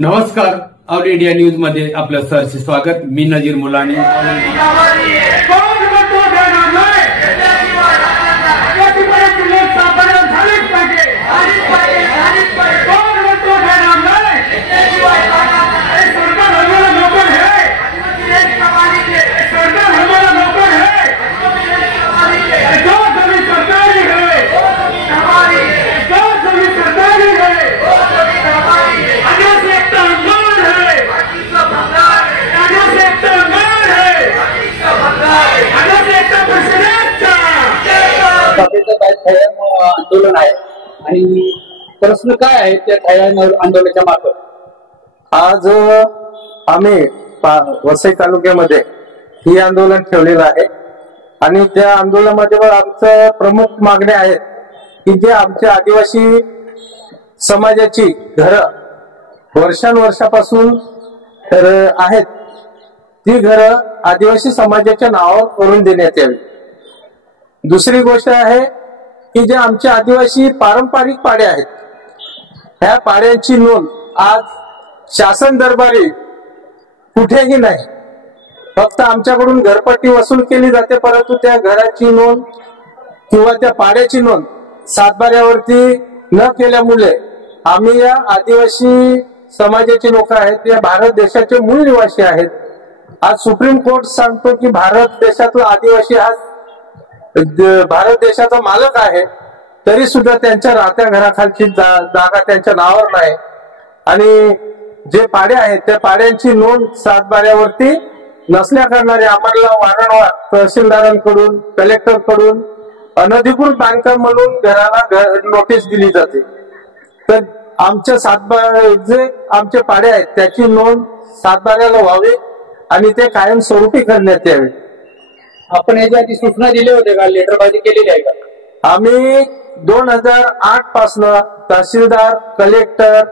नमस्कार, all India news मध्ये आपलं सहर्ष स्वागत। मी नजीर मुलानी। आंदोलन आहे आणि प्रश्न काय आहे त्या आंदोलनाच्या मार्फत आज आम्ही वसई तालुक्यामध्ये ही आंदोलन ठेवलेलं आहे आणि त्या आंदोलनामध्ये आमचं प्रमुख मागणी आहेत की जे आमच्या आदिवासी समाजाची घरं वर्षानुवर्षापासून तर आहेत ती घरं आदिवासी समाजाच्या नावावर करून देण्यात यावी। दुसरी गोष्ट आहे की जे आमचे आदिवासी पारंपरिक पाडे आहेत ह्या पाड्यांची नोंद आज शासन दरबारी कुठेही नाही, फक्त आमच्याकडून घरपट्टी वसूल केली जाते, परंतु त्या घराची नोंद किंवा त्या पाड्याची नोंद सातबाऱ्यावरती न केल्यामुळे आम्ही या आदिवासी समाजाचे लोक आहेत, या भारत देशाचे मूळ निवासी आहेत। आज सुप्रीम कोर्ट सांगतो की भारत देशातला आदिवासी हा भारत देशाचा मालक आहे, तरी सुद्धा त्यांच्या राहत्या घराखालची जागा त्यांच्या नावावर नाही आणि जे पाडे आहेत त्या पाड्यांची नोंद सातबाऱ्यावरती नसल्या कारणाने आम्हाला वारंवार तहसीलदारांकडून कलेक्टरकडून अनधिकृत बांधकाम म्हणून घराला नोटीस दिली जाते। तर आमच्या जे आमचे पाडे आहेत त्याची नोंद सातबाऱ्याला व्हावी आणि ते कायमस्वरूपी करण्यात यावे। आपण याच्या आधी सूचना दिली होते का, लेटरबाजी केलेली आहे का? आम्ही 2008 पासून तहसीलदार कलेक्टर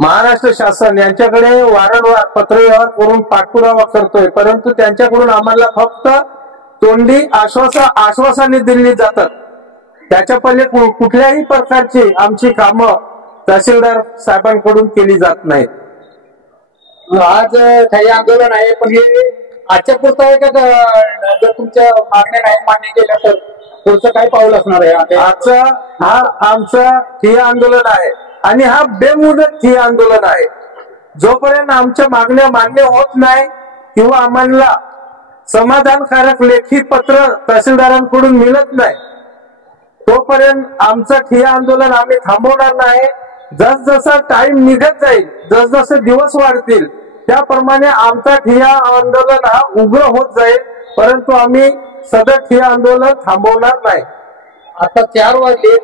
महाराष्ट्र शासन यांच्याकडे वारंवार पत्रव्यवहार करून पाठपुरावा करतोय, परंतु त्यांच्याकडून आम्हाला फक्त तोंडी आश्वासने दिली जातात। त्याच्या पहिले कुठल्याही प्रकारची आमची कामं तहसीलदार साहेबांकडून केली जात नाहीत। आज काही आंदोलन आहे, पण हे आजच्या पुरतं आहे का? जर तुमच्या मागण्या नाही मान्य केल्या तर पुढचं काय पाऊल असणार आहे? आजचा हा आमचा ठिय्या आंदोलन आहे आणि हा बेमुदत ठिय्या आंदोलन आहे। जोपर्यंत आमच्या मागण्या मान्य होत नाही किंवा आम्हाला समाधानकारक लेखी पत्र तहसीलदारांकडून मिळत नाही तोपर्यंत आमचं ठिय्या आंदोलन आम्ही थांबवणार नाही। जसजसा टाइम निघत जाईल, जसजसे दिवस वाढतील त्याप्रमाणे आमचा ठिय्या आंदोलन हा उग्र होत जाईल, परंतु आम्ही सदर ठिय्या आंदोलन थांबवणार नाही। आता 4 वाजले,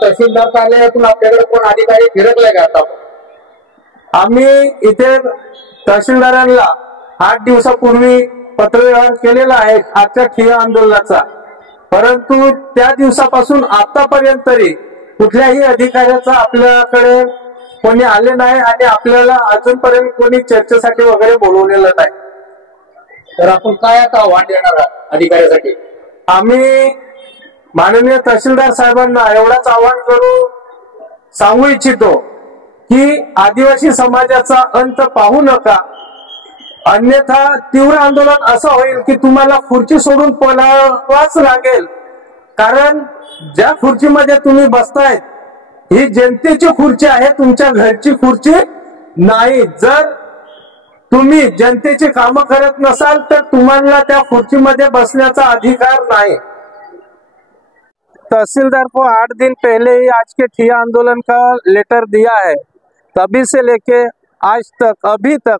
तहसीलदार कार्यालयातून आपल्याकडे कोण अधिकारी फिरकले का? आता आम्ही इथे तहसीलदारांना 8 दिवसापूर्वी पत्रव्यवहार केलेला आहे आजच्या ठिय्या आंदोलनाचा, परंतु त्या दिवसापासून आतापर्यंत तरी कुठल्याही अधिकाऱ्याचा आपल्याकडे कोणी आले नाही आणि आपल्याला अजूनपर्यंत कोणी चर्चेसाठी वगैरे बोलवलेलं नाही। तर आपण काय आता आव्हान देणार अधिकाऱ्यासाठी? आम्ही माननीय तहसीलदार साहेबांना एवढाच आवाहन करू सांगू इच्छितो की आदिवासी समाजाचा अंत पाहू नका, अन्यथा तीव्र आंदोलन असं होईल की तुम्हाला खुर्ची सोडून पळावाच लागेल। कारण ज्या खुर्चीमध्ये तुम्ही बसतायत ही जनतेची खुर्ची आहे, तुमच्या घरची खुर्ची नाही। जर तुम्ही जनतेची कामं करत नसाल तर तुम्हाला त्या खुर्चीमध्ये बसण्याचा अधिकार नहीं। तहसीलदार को 8 दिन पहले ही आज के ठिय्या आंदोलन का लेटर दिया है, तभी से लेके आज तक अभी तक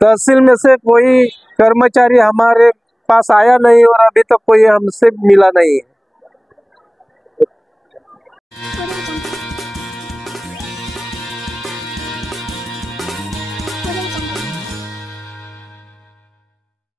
तहसील में से कोई कर्मचारी हमारे पास आया नहीं और अभी तक कोई हमसे मिला नहीं है।